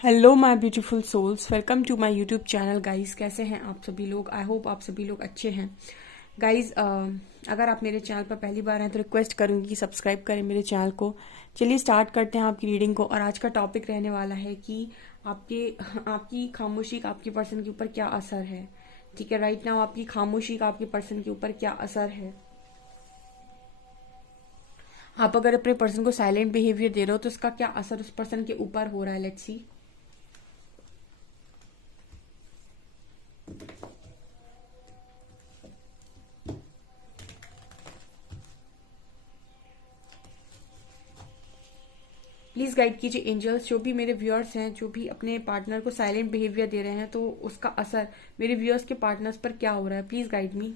Hello my beautiful souls, welcome to my YouTube channel guys. कैसे हैं आप सभी लोग? आई होप आप सभी लोग अच्छे हैं गाइस। अगर आप मेरे चैनल पर पहली बार हैं तो रिक्वेस्ट करूंगी कि सब्सक्राइब करें मेरे चैनल को। चलिए स्टार्ट करते हैं आपकी रीडिंग को। और आज का टॉपिक रहने वाला है कि आपके आपकी खामोशी का आपके पर्सन के ऊपर क्या असर है। ठीक है, राइट नाउ आपकी खामोशी का आपके पर्सन के ऊपर क्या असर है। आप अगर अपने पर्सन को साइलेंट बिहेवियर दे रहे हो तो उसका क्या असर उस पर्सन के ऊपर हो रहा है। Let's see. प्लीज गाइड कीजिए एंजल्स। जो भी मेरे व्यूअर्स हैं, जो भी अपने पार्टनर को साइलेंट बिहेवियर दे रहे हैं, तो उसका असर मेरे व्यूअर्स के पार्टनर्स पर क्या हो रहा है। Please guide me.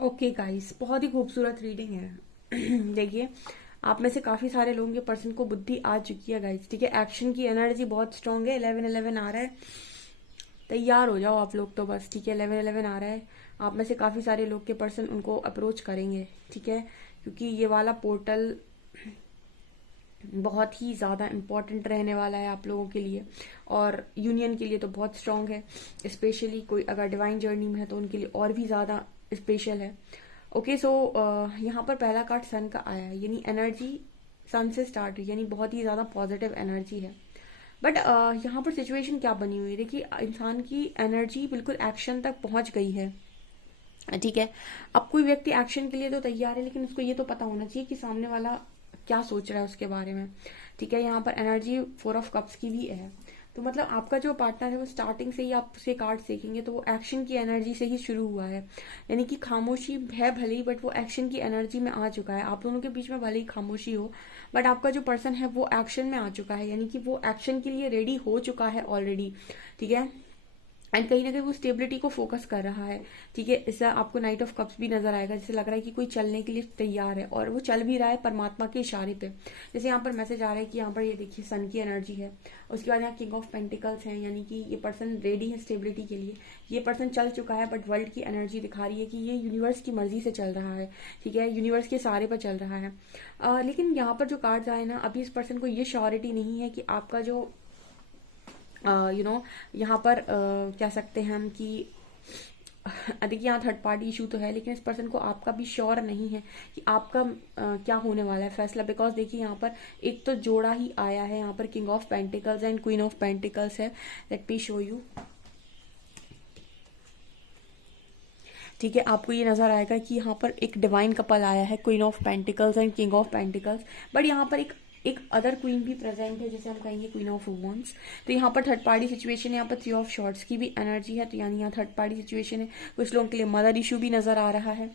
Okay guys, बहुत ही खूबसूरत रीडिंग है। देखिए, आप में से काफी सारे लोगों के पर्सन को बुद्धि आ चुकी है गाइस। ठीक है, एक्शन की एनर्जी बहुत स्ट्रांग है। 11-11 आ रहा है, तैयार हो जाओ आप लोग तो बस। ठीक है, 11-11 आ रहा है। आप में से काफी सारे लोग के पर्सन उनको अप्रोच करेंगे। ठीक है, क्योंकि ये वाला पोर्टल बहुत ही ज़्यादा इम्पॉर्टेंट रहने वाला है आप लोगों के लिए, और यूनियन के लिए तो बहुत स्ट्रांग है। स्पेशली कोई अगर डिवाइन जर्नी में है तो उनके लिए और भी ज़्यादा स्पेशल है। ओके, सो यहाँ पर पहला कार्ड सन का आया है, यानी एनर्जी सन से स्टार्ट हुई, यानी बहुत ही ज़्यादा पॉजिटिव एनर्जी है। बट यहाँ पर सिचुएशन क्या बनी हुई है, देखिए इंसान की एनर्जी बिल्कुल एक्शन तक पहुंच गई है। ठीक है, अब कोई व्यक्ति एक्शन के लिए तो तैयार है, लेकिन उसको ये तो पता होना चाहिए कि सामने वाला क्या सोच रहा है उसके बारे में। ठीक है, यहाँ पर एनर्जी 4 ऑफ कप्स की भी है। तो मतलब आपका जो पार्टनर है वो स्टार्टिंग से ही आप उसके कार्ड्स देखेंगे तो वो एक्शन की एनर्जी से ही शुरू हुआ है। यानी कि खामोशी है भले ही, बट वो एक्शन की एनर्जी में आ चुका है। आप दोनों के बीच में भले ही खामोशी हो, बट आपका जो पर्सन है वो एक्शन में आ चुका है, यानी कि वो एक्शन के लिए रेडी हो चुका है ऑलरेडी। ठीक है, एंड कहीं ना कहीं वो स्टेबिलिटी को फोकस कर रहा है। ठीक है, इससे आपको नाइट ऑफ कप्स भी नजर आएगा, जैसे लग रहा है कि कोई चलने के लिए तैयार है, और वो चल भी रहा है परमात्मा के इशारे पे। जैसे यहाँ पर मैसेज आ रहा है कि यहाँ पर ये देखिए सन की एनर्जी है, उसके बाद यहाँ किंग ऑफ पेंटिकल्स है, यानी कि ये पर्सन रेडी है स्टेबिलिटी के लिए। ये पर्सन चल चुका है, बट वर्ल्ड की एनर्जी दिखा रही है कि ये यूनिवर्स की मर्जी से चल रहा है। ठीक है, यूनिवर्स के सहारे पर चल रहा है। लेकिन यहाँ पर जो कार्ड्स आए ना, अभी इस पर्सन को ये श्योरिटी नहीं है कि आपका जो यहाँ पर कह सकते हैं हम कि देखिए यहाँ थर्ड पार्टी इशू तो है, लेकिन इस पर्सन को आपका भी श्योर नहीं है कि आपका क्या होने वाला है फैसला। बिकॉज देखिए यहाँ पर एक तो जोड़ा ही आया है, यहाँ पर king of pentacles and queen of pentacles है। Let me show you. ठीक है, आपको ये नजर आएगा कि यहाँ पर एक डिवाइन कपल आया है, queen of pentacles and king of pentacles, but यहाँ पर एक अदर क्वीन भी प्रेजेंट है, जैसे हम कहेंगे क्वीन ऑफ वॉन्ड्स। तो यहाँ पर थर्ड पार्टी सिचुएशन है, यहाँ पर 3 ऑफ शॉर्ट्स की भी एनर्जी है, तो यानी यहाँ थर्ड पार्टी सिचुएशन है। कुछ लोगों के लिए मदर इशू भी नजर आ रहा है।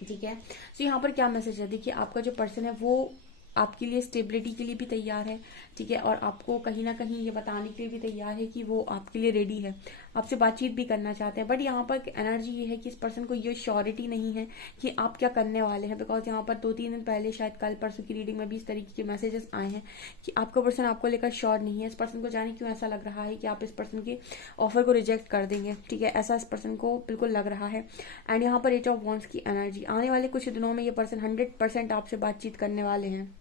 ठीक है, तो यहाँ पर क्या मैसेज है, देखिए आपका जो पर्सन है वो आपके लिए स्टेबिलिटी के लिए भी तैयार है। ठीक है, और आपको कहीं ना कहीं ये बताने के लिए भी तैयार है कि वो आपके लिए रेडी है, आपसे बातचीत भी करना चाहते हैं। बट यहाँ पर एनर्जी ये है कि इस पर्सन को ये श्योरिटी नहीं है कि आप क्या करने वाले हैं, बिकॉज यहाँ पर 2-3 दिन पहले शायद कल परसों की रीडिंग में भी इस तरीके के मैसेजेस आए हैं कि आपका पर्सन आपको लेकर श्योर नहीं है। इस पर्सन को जाने क्यों ऐसा लग रहा है कि आप इस पर्सन के ऑफर को रिजेक्ट कर देंगे। ठीक है, ऐसा इस पर्सन को बिल्कुल लग रहा है। एंड यहाँ पर 8 ऑफ वॉन्ड्स की एनर्जी, आने वाले कुछ दिनों में ये पर्सन 100% आपसे बातचीत करने वाले हैं।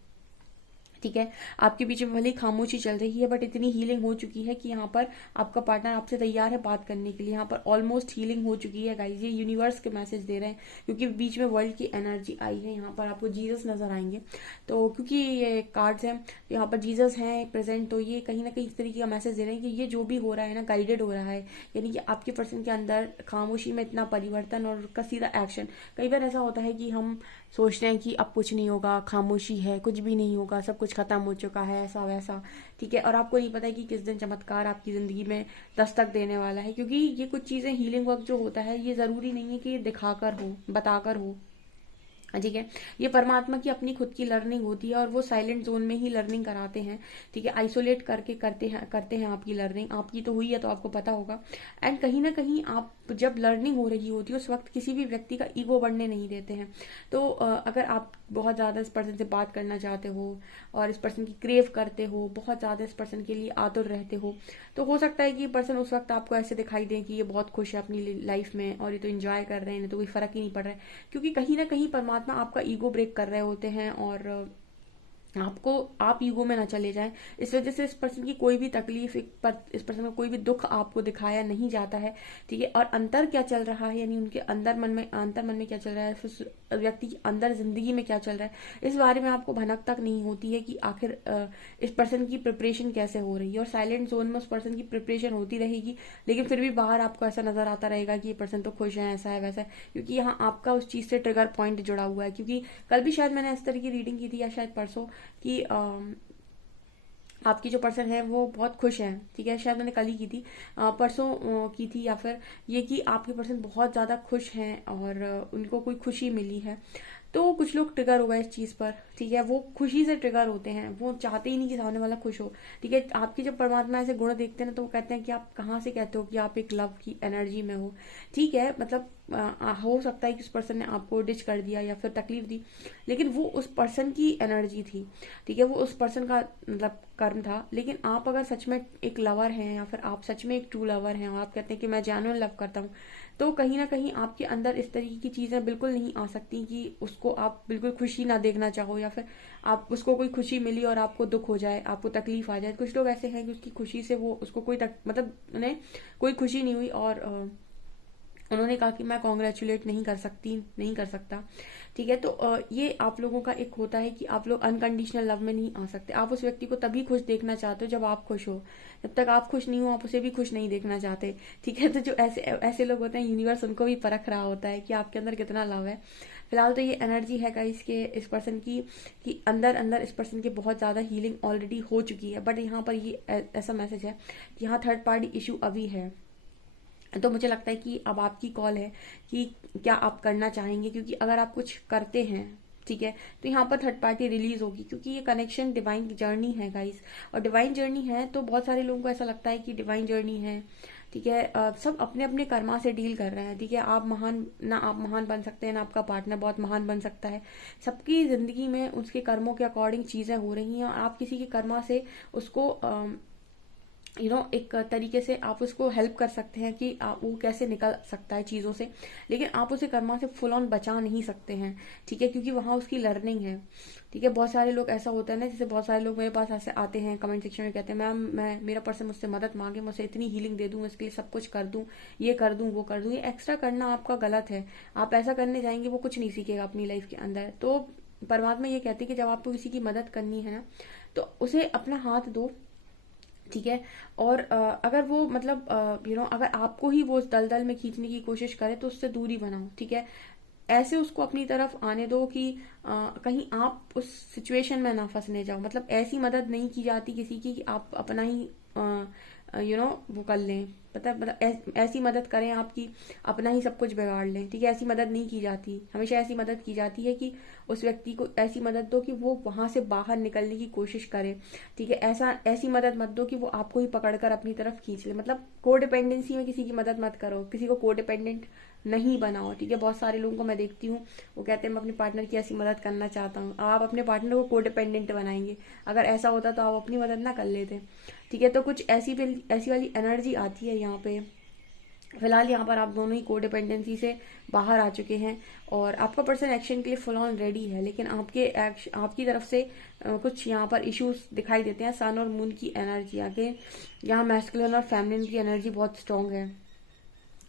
ठीक है, आपके पीछे भले ही खामोशी चल रही है, बट इतनी हीलिंग हो चुकी है कि यहाँ पर आपका पार्टनर आपसे तैयार है बात करने के लिए। यहाँ पर ऑलमोस्ट हीलिंग हो चुकी है गाइज, ये यूनिवर्स के मैसेज दे रहे हैं, क्योंकि बीच में वर्ल्ड की एनर्जी आई है। यहाँ पर आपको जीसस नजर आएंगे, तो क्योंकि ये कार्ड्स हैं, यहाँ पर जीसस हैं प्रेजेंट, तो ये कहीं ना कहीं इस तरीके का मैसेज दे रहे हैं कि ये जो भी हो रहा है ना, गाइडेड हो रहा है। यानी कि आपके पर्सन के अंदर खामोशी में इतना परिवर्तन और उसका सीधा एक्शन। कई बार ऐसा होता है कि हम सोचते हैं कि अब कुछ नहीं होगा, खामोशी है, कुछ भी नहीं होगा, सब कुछ खत्म हो चुका है, ऐसा वैसा। ठीक है, और आपको नहीं पता है कि किस दिन चमत्कार आपकी जिंदगी में दस्तक देने वाला है, क्योंकि ये कुछ चीजें, हीलिंग वर्क जो होता है, ये जरूरी नहीं है कि ये दिखाकर हो, बताकर हो। ठीक है, ये परमात्मा की अपनी खुद की लर्निंग होती है, और वो साइलेंट जोन में ही लर्निंग कराते हैं। ठीक है, आइसोलेट करके करते हैं आपकी लर्निंग। आपकी तो हुई है तो आपको पता होगा। एंड कहीं ना कहीं आप जब लर्निंग हो रही होती है उस वक्त किसी भी व्यक्ति का ईगो बढ़ने नहीं देते हैं। तो अगर आप बहुत ज्यादा इस पर्सन से बात करना चाहते हो और इस पर्सन की क्रेव करते हो, बहुत ज्यादा इस पर्सन के लिए आतुर रहते हो, तो हो सकता है कि पर्सन उस वक्त आपको ऐसे दिखाई दे कि ये बहुत खुश है अपनी लाइफ में और ये तो एंजॉय कर रहे हैं, तो कोई फर्क ही नहीं पड़ रहा है। क्योंकि कहीं ना कहीं परमात्मा आपका ईगो ब्रेक कर रहे होते हैं, और आप ईगो में ना चले जाएं। इस वजह से इस पर्सन की कोई भी तकलीफ, इस पर्सन का कोई भी दुख आपको दिखाया नहीं जाता है। ठीक है, और अंतर क्या चल रहा है, यानी उनके अंतर मन में क्या चल रहा है, उस व्यक्ति के अंदर जिंदगी में क्या चल रहा है, इस बारे में आपको भनक तक नहीं होती है कि आखिर इस पर्सन की प्रिपरेशन कैसे हो रही है। और साइलेंट जोन में उस पर्सन की प्रिपरेशन होती रहेगी, लेकिन फिर भी बाहर आपको ऐसा नजर आता रहेगा कि ये पर्सन तो खुश है, ऐसा है वैसा है, क्योंकि यहाँ आपका उस चीज से ट्रिगर पॉइंट जुड़ा हुआ है। क्योंकि कल भी शायद मैंने इस तरह की रीडिंग की थी, या शायद परसों, कि आपकी जो पर्सन है वो बहुत खुश है। ठीक है, शायद मैंने कल ही की थी, परसों की थी, या फिर ये कि आपके पर्सन बहुत ज्यादा खुश हैं और उनको कोई खुशी मिली है। तो कुछ लोग ट्रिगर हो गए इस चीज पर। ठीक है, वो खुशी से ट्रिगर होते हैं, वो चाहते ही नहीं कि सामने वाला खुश हो। ठीक है, आपके जब परमात्मा ऐसे गुण देखते हैं ना, तो वो कहते हैं कि आप कहाँ से कहते हो कि आप एक लव की एनर्जी में हो। ठीक है, मतलब हो सकता है कि उस पर्सन ने आपको डिच कर दिया या फिर तकलीफ दी, लेकिन वो उस पर्सन की एनर्जी थी। ठीक है, वो उस पर्सन का मतलब कर्म था। लेकिन आप अगर सच में एक लवर हैं, या फिर आप सच में एक ट्रू लवर हैं, और आप कहते हैं कि मैं जेन्युइन लव करता हूँ, तो कहीं ना कहीं आपके अंदर इस तरीके की चीजें बिल्कुल नहीं आ सकती कि उसको आप बिल्कुल खुशी ना देखना चाहो, या फिर आप उसको कोई खुशी मिली और आपको दुख हो जाए, आपको तकलीफ आ जाए। कुछ लोग ऐसे हैं कि उसकी खुशी से वो उसको कोई मतलब उन्हें कोई खुशी नहीं हुई, और उन्होंने कहा कि मैं कॉन्ग्रेचुलेट नहीं कर सकती, नहीं कर सकता। ठीक है, तो ये आप लोगों का एक होता है कि आप लोग अनकंडीशनल लव में नहीं आ सकते। आप उस व्यक्ति को तभी खुश देखना चाहते हो जब आप खुश हो। जब तक आप खुश नहीं हो, आप उसे भी खुश नहीं देखना चाहते। ठीक है, तो जो ऐसे लोग होते हैं, यूनिवर्स उनको भी परख रहा होता है कि आपके अंदर कितना लव है। फिलहाल तो ये एनर्जी है गाइस के इस पर्सन की, कि अंदर अंदर इस पर्सन की बहुत ज्यादा हीलिंग ऑलरेडी हो चुकी है। बट यहाँ पर ये ऐसा मैसेज है कि यहाँ थर्ड पार्टी इशू अभी है। तो मुझे लगता है कि अब आपकी कॉल है कि क्या आप करना चाहेंगे, क्योंकि अगर आप कुछ करते हैं, ठीक है, तो यहाँ पर थर्ड पार्टी रिलीज होगी, क्योंकि ये कनेक्शन डिवाइन जर्नी है गाइस। और डिवाइन जर्नी है तो बहुत सारे लोगों को ऐसा लगता है कि डिवाइन जर्नी है। ठीक है, सब अपने अपने कर्मा से डील कर रहे हैं। ठीक है, आप महान बन सकते हैं, ना आपका पार्टनर बहुत महान बन सकता है। सबकी जिंदगी में उसके कर्मों के अकॉर्डिंग चीजें हो रही हैं, और आप किसी के कर्मा से उसको एक तरीके से आप उसको हेल्प कर सकते हैं कि वो कैसे निकल सकता है चीजों से, लेकिन आप उसे कर्मा से फुल ऑन बचा नहीं सकते हैं। ठीक है, क्योंकि वहां उसकी लर्निंग है। ठीक है, बहुत सारे लोग ऐसा होता है ना, जैसे बहुत सारे लोग मेरे पास ऐसे आते हैं कमेंट सेक्शन में, कहते हैं मैम मेरा पर्सन मुझसे मदद मांगे, मुझसे इतनी हीलिंग दे दूं, मैं इसके लिए सब कुछ कर दूं, ये कर दूं, वो कर दूं। ये एक्स्ट्रा करना आपका गलत है। आप ऐसा करने जाएंगे, वो कुछ नहीं सीखेगा अपनी लाइफ के अंदर। तो परमात्मा ये कहते हैं कि जब आपको किसी की मदद करनी है ना, तो उसे अपना हाथ दो, ठीक है। और अगर वो मतलब अगर आपको ही वो दलदल में खींचने की कोशिश करे तो उससे दूरी बनाओ, ठीक है। ऐसे उसको अपनी तरफ आने दो कि कहीं आप उस सिचुएशन में ना फंसने जाओ। मतलब ऐसी मदद नहीं की जाती किसी की कि आप अपना ही वो कर लें। पता है, मतलब ऐसी मदद करें आपकी अपना ही सब कुछ बिगाड़ लें, ठीक है। ऐसी मदद नहीं की जाती। हमेशा ऐसी मदद की जाती है कि उस व्यक्ति को ऐसी मदद दो कि वो वहां से बाहर निकलने की कोशिश करे, ठीक है। ऐसी मदद मत दो कि वो आपको ही पकड़कर अपनी तरफ खींच ले। मतलब को डिपेंडेंसी में किसी की मदद मत करो, किसी को को डिपेंडेंट नहीं बनाओ, ठीक है। बहुत सारे लोगों को मैं देखती हूँ, वो कहते हैं मैं अपने पार्टनर की ऐसी मदद करना चाहता हूँ। अब आप अपने पार्टनर को को डिपेंडेंट बनाएंगे। अगर ऐसा होता तो आप अपनी मदद ना कर लेते, ठीक है। तो कुछ ऐसी वाली एनर्जी आती है यहाँ पे। फिलहाल यहाँ पर आप दोनों ही को डिपेंडेंसी से बाहर आ चुके हैं और आपका पर्सन एक्शन के लिए फुल ऑन रेडी है, लेकिन आपकी तरफ से कुछ यहाँ पर इश्यूज दिखाई देते हैं। सन और मून की एनर्जी आके यहाँ मैस्कुलिन और फेमिनिन की एनर्जी बहुत स्ट्रांग है।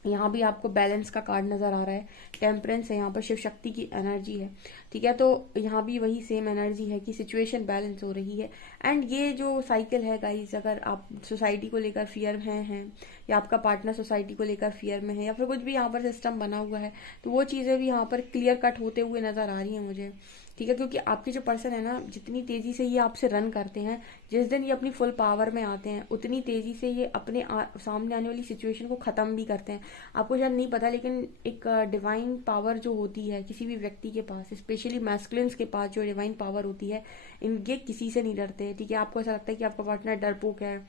यहाँ भी आपको बैलेंस का कार्ड नजर आ रहा है, टेम्परेंस है, यहाँ पर शिव शक्ति की एनर्जी है, ठीक है। तो यहाँ भी वही सेम एनर्जी है कि सिचुएशन बैलेंस हो रही है। एंड ये जो साइकिल है गाइस, अगर आप सोसाइटी को लेकर फियर में हैं या आपका पार्टनर सोसाइटी को लेकर फियर में है या फिर कुछ भी यहाँ पर सिस्टम बना हुआ है, तो वो चीजें भी यहाँ पर क्लियर कट होते हुए नजर आ रही है मुझे, ठीक है। क्योंकि आपके जो पर्सन है ना, जितनी तेजी से ये आपसे रन करते हैं, जिस दिन ये अपनी फुल पावर में आते हैं, उतनी तेजी से ये अपने सामने आने वाली सिचुएशन को खत्म भी करते हैं। आपको शायद नहीं पता, लेकिन एक डिवाइन पावर जो होती है किसी भी व्यक्ति के पास, स्पेशली मैस्कुलिन्स के पास जो डिवाइन पावर होती है, इनके किसी से नहीं डरते, ठीक है। आपको ऐसा लगता है कि आपका पार्टनर डरपोक है,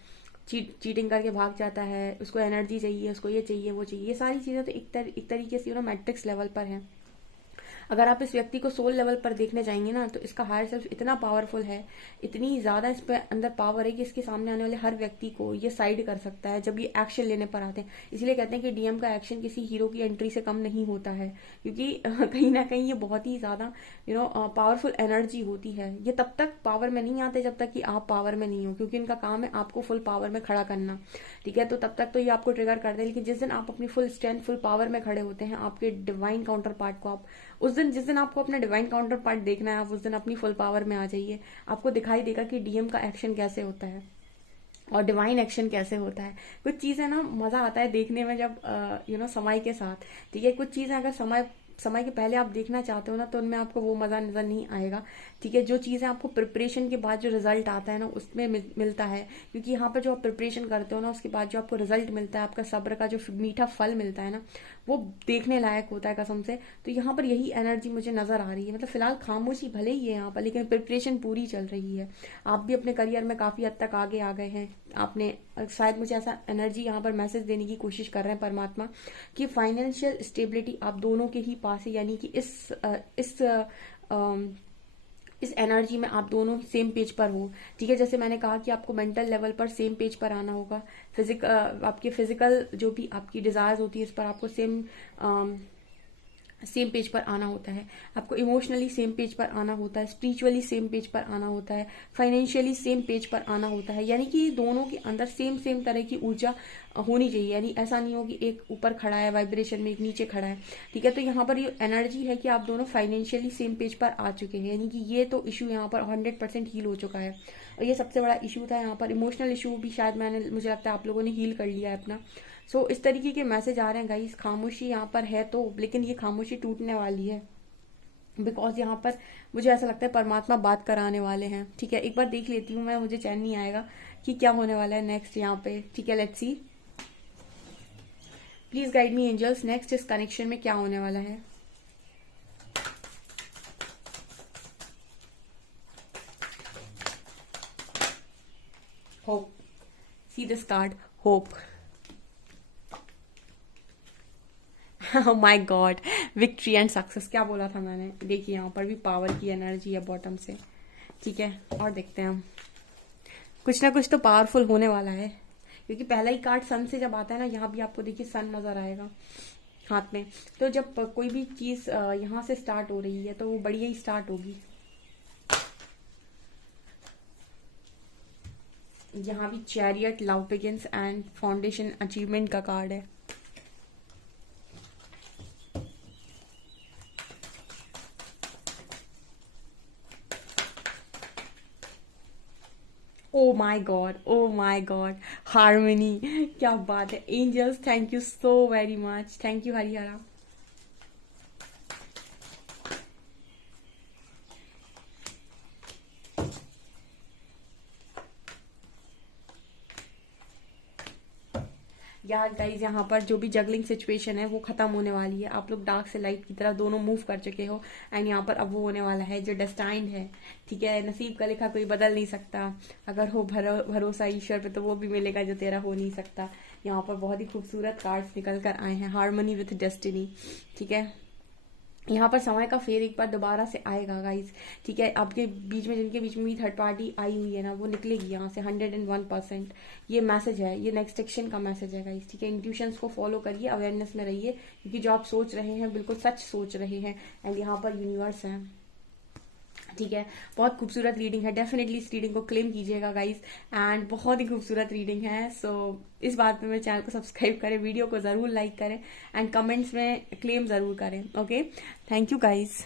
चीटिंग करके भाग जाता है, उसको एनर्जी चाहिए, उसको ये चाहिए वो चाहिए, ये सारी चीजें तो एक तरीके से मैट्रिक्स लेवल पर है। अगर आप इस व्यक्ति को सोल लेवल पर देखने जाएंगे ना, तो इसका हायर सेल्फ इतना पावरफुल है, इतनी ज्यादा इस पे अंदर पावर है कि इसके सामने आने वाले हर व्यक्ति को ये साइड कर सकता है जब ये एक्शन लेने पर आते हैं। इसलिए कहते हैं कि डीएम का एक्शन किसी हीरो की एंट्री से कम नहीं होता है, क्योंकि कहीं ना कहीं ये बहुत ही ज्यादा पावरफुल एनर्जी होती है। ये तब तक पावर में नहीं आते जब तक कि आप पावर में नहीं हो, क्योंकि इनका काम है आपको फुल पावर में खड़ा करना, ठीक है। तो तब तक तो ये आपको ट्रिगर करते हैं, लेकिन जिस दिन आप अपनी फुल स्ट्रेंथ फुल पावर में खड़े होते हैं, आपके डिवाइन काउंटर पार्ट को आप जिस दिन आपको अपना डिवाइन काउंटर पार्ट देखना है, आप उस दिन अपनी फुल पावर में आ जाइए। आपको दिखाई देगा कि डीएम का एक्शन कैसे होता है और डिवाइन एक्शन कैसे होता है। कुछ चीजें ना मजा आता है देखने में जब समय के साथ, ठीक है। कुछ चीजें अगर समय के पहले आप देखना चाहते हो ना, तो उनमें आपको वो मजा नजर नहीं आएगा, ठीक है। जो चीजें आपको प्रिपरेशन के बाद जो रिजल्ट आता है ना, उसमें मिलता है। क्योंकि यहाँ पर जो आप प्रिपरेशन करते हो ना, उसके बाद जो आपको रिजल्ट मिलता है, आपका सब्र का जो मीठा फल मिलता है ना, वो देखने लायक होता है कसम से। तो यहाँ पर यही एनर्जी मुझे नजर आ रही है। मतलब फिलहाल खामोशी भले ही है यहाँ पर, लेकिन प्रिपरेशन पूरी चल रही है। आप भी अपने करियर में काफी हद तक आगे आ गए हैं। आपने शायद मुझे ऐसा एनर्जी यहाँ पर मैसेज देने की कोशिश कर रहे हैं परमात्मा कि फाइनेंशियल स्टेबिलिटी आप दोनों के ही पास है। यानी कि इस एनर्जी में आप दोनों सेम पेज पर हो, ठीक है। जैसे मैंने कहा कि आपको मेंटल लेवल पर सेम पेज पर आना होगा, आपके फिजिकल जो भी आपकी डिजायर्स होती है उस पर आपको सेम पेज पर आना होता है। आपको इमोशनली सेम पेज पर आना होता है, स्पिरिचुअली सेम पेज पर आना होता है, फाइनेंशियली सेम पेज पर आना होता है। यानी कि दोनों के अंदर सेम तरह की ऊर्जा होनी चाहिए। यानी ऐसा नहीं हो कि एक ऊपर खड़ा है वाइब्रेशन में, एक नीचे खड़ा है, ठीक है। तो यहाँ पर ये एनर्जी है कि आप दोनों फाइनेंशियली सेम पेज पर आ चुके हैं। यानी कि ये तो इशू यहाँ पर 100% हील हो चुका है। और ये सबसे बड़ा इशू था यहाँ पर। इमोशनल इशू भी शायद मुझे लगता है आप लोगों ने हील कर लिया है अपना। इस तरीके के मैसेज आ रहे हैं गाइस। खामोशी यहाँ पर है तो, लेकिन ये खामोशी टूटने वाली है, बिकॉज यहाँ पर मुझे ऐसा लगता है परमात्मा बात कराने वाले हैं, ठीक है। एक बार देख लेती हूँ मैं, मुझे चैन नहीं आएगा कि क्या होने वाला है नेक्स्ट यहाँ पे, ठीक है। Let's see, please guide me angels, next इस कनेक्शन में क्या होने वाला है। Hope, see this card, hope. My god, victory and success, क्या बोला था मैंने। देखिए यहाँ पर भी पावर की एनर्जी है बॉटम से, ठीक है। और देखते हैं हम, कुछ ना कुछ तो पावरफुल होने वाला है, क्योंकि पहला ही कार्ड सन से जब आता है ना, यहाँ भी आपको देखिए सन नजर आएगा हाथ में। तो जब कोई भी चीज यहाँ से स्टार्ट हो रही है तो वो बढ़िया ही स्टार्ट होगी। यहाँ भी chariot, love begins and foundation achievement का कार्ड है। Oh my god, oh my god, harmony, क्या बात है। Angels, thank you so very much, thank you Harihara. यार गाइज, यहाँ पर जो भी जगलिंग सिचुएशन है वो खत्म होने वाली है। आप लोग डार्क से लाइट की तरफ दोनों मूव कर चुके हो, एंड यहाँ पर अब वो होने वाला है जो डेस्टाइंड है। ठीक है, नसीब का लिखा कोई बदल नहीं सकता। अगर हो भरोसा ईश्वर पे तो वो भी मिलेगा जो तेरा हो नहीं सकता। यहाँ पर बहुत ही खूबसूरत कार्ड्स निकल कर आए हैं, हार्मनी विथ डेस्टिनी। ठीक है, यहाँ पर समय का फेर एक बार दोबारा से आएगा गाइज। ठीक है, आपके बीच में जिनके बीच में भी थर्ड पार्टी आई हुई है ना, वो निकलेगी यहाँ से 101%। ये मैसेज है, ये नेक्स्ट एक्शन का मैसेज है गाइज। ठीक है, इंट्यूशंस को फॉलो करिए, अवेयरनेस में रहिए, क्योंकि जो आप सोच रहे हैं बिल्कुल सच सोच रहे हैं। एंड यहाँ पर यूनिवर्स है। ठीक है, बहुत खूबसूरत रीडिंग है, डेफिनेटली इस रीडिंग को क्लेम कीजिएगा गाइज। एंड बहुत ही खूबसूरत रीडिंग है। सो इस बात पे मेरे चैनल को सब्सक्राइब करें, वीडियो को जरूर लाइक करें, एंड कमेंट्स में क्लेम जरूर करें। Okay, thank you guys.